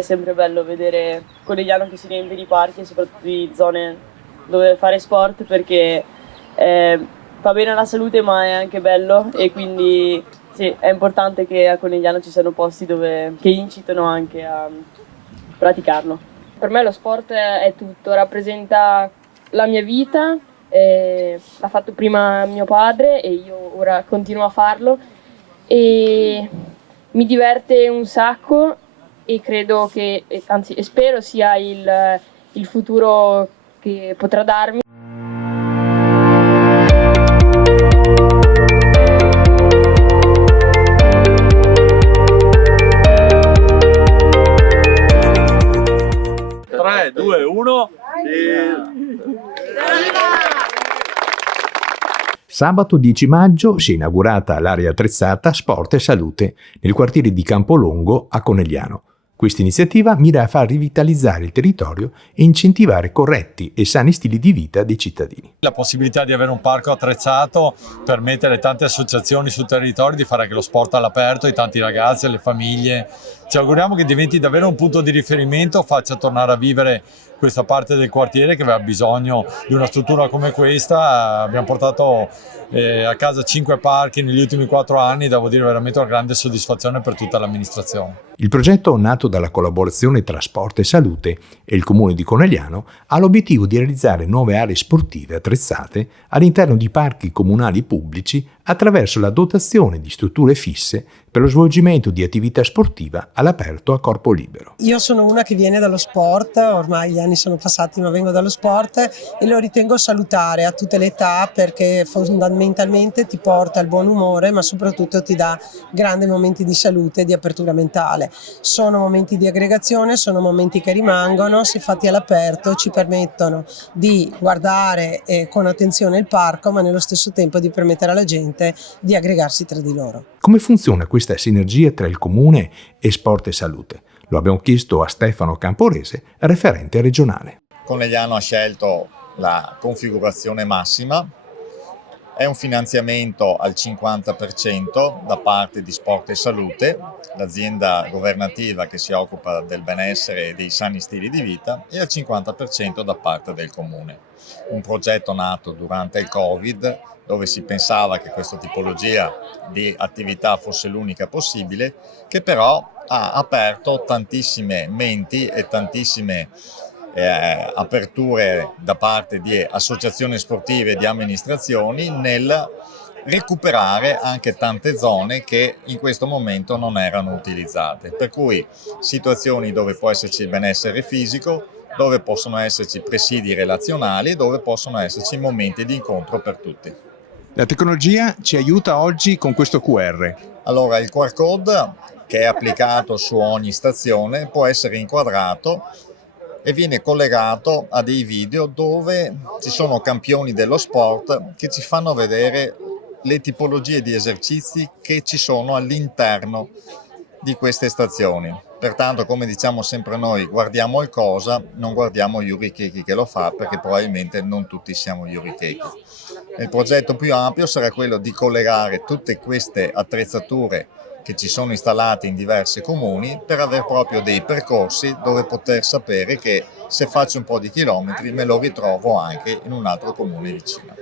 È sempre bello vedere Conegliano che si riempie di parchi e soprattutto di zone dove fare sport perché fa bene alla salute ma è anche bello e quindi sì, è importante che a Conegliano ci siano posti che incitano anche a praticarlo. Per me lo sport è tutto, rappresenta la mia vita, l'ha fatto prima mio padre e io ora continuo a farlo e mi diverte un sacco e credo che, anzi spero sia il futuro che potrà darmi. Tre, due, uno. Sabato 10 maggio si è inaugurata l'area attrezzata Sport e Salute nel quartiere di Campolongo a Conegliano. Questa iniziativa mira a far rivitalizzare il territorio e incentivare corretti e sani stili di vita dei cittadini. La possibilità di avere un parco attrezzato permette alle tante associazioni sul territorio di fare anche lo sport all'aperto ai tanti ragazzi, alle famiglie. Ci auguriamo che diventi davvero un punto di riferimento, faccia tornare a vivere questa parte del quartiere che aveva bisogno di una struttura come questa. Abbiamo portato a casa 5 parchi negli ultimi 4 anni, devo dire veramente una grande soddisfazione per tutta l'amministrazione. Il progetto, nato dalla collaborazione tra Sport e Salute e il Comune di Conegliano, ha l'obiettivo di realizzare nuove aree sportive attrezzate all'interno di parchi comunali pubblici attraverso la dotazione di strutture fisse per lo svolgimento di attività sportiva all'aperto a corpo libero. Io sono una che viene dallo sport, ormai gli anni sono passati ma vengo dallo sport e lo ritengo salutare a tutte le età perché fondamentalmente ti porta al buon umore ma soprattutto ti dà grandi momenti di salute e di apertura mentale. Sono momenti di aggregazione, sono momenti che rimangono, se fatti all'aperto ci permettono di guardare con attenzione il parco ma nello stesso tempo di permettere alla gente di aggregarsi tra di loro. Come funziona questa sinergia tra il Comune e Sport e Salute? Lo abbiamo chiesto a Stefano Camporese, referente regionale. Conegliano ha scelto la configurazione massima, è un finanziamento al 50% da parte di Sport e Salute, l'azienda governativa che si occupa del benessere e dei sani stili di vita, e al 50% da parte del Comune. Un progetto nato durante il Covid, dove si pensava che questa tipologia di attività fosse l'unica possibile, che però ha aperto tantissime menti e tantissime aperture da parte di associazioni sportive e di amministrazioni nel recuperare anche tante zone che in questo momento non erano utilizzate. Per cui situazioni dove può esserci il benessere fisico, dove possono esserci presidi relazionali e dove possono esserci momenti di incontro per tutti. La tecnologia ci aiuta oggi con questo QR. Allora, il QR code che è applicato su ogni stazione può essere inquadrato e viene collegato a dei video dove ci sono campioni dello sport che ci fanno vedere le tipologie di esercizi che ci sono all'interno di queste stazioni. Pertanto, come diciamo sempre noi, guardiamo il cosa, non guardiamo Yuri Keiki che lo fa, perché probabilmente non tutti siamo Yuri Keiki. Il progetto più ampio sarà quello di collegare tutte queste attrezzature che ci sono installate in diversi comuni per avere proprio dei percorsi dove poter sapere che se faccio un po' di chilometri me lo ritrovo anche in un altro comune vicino.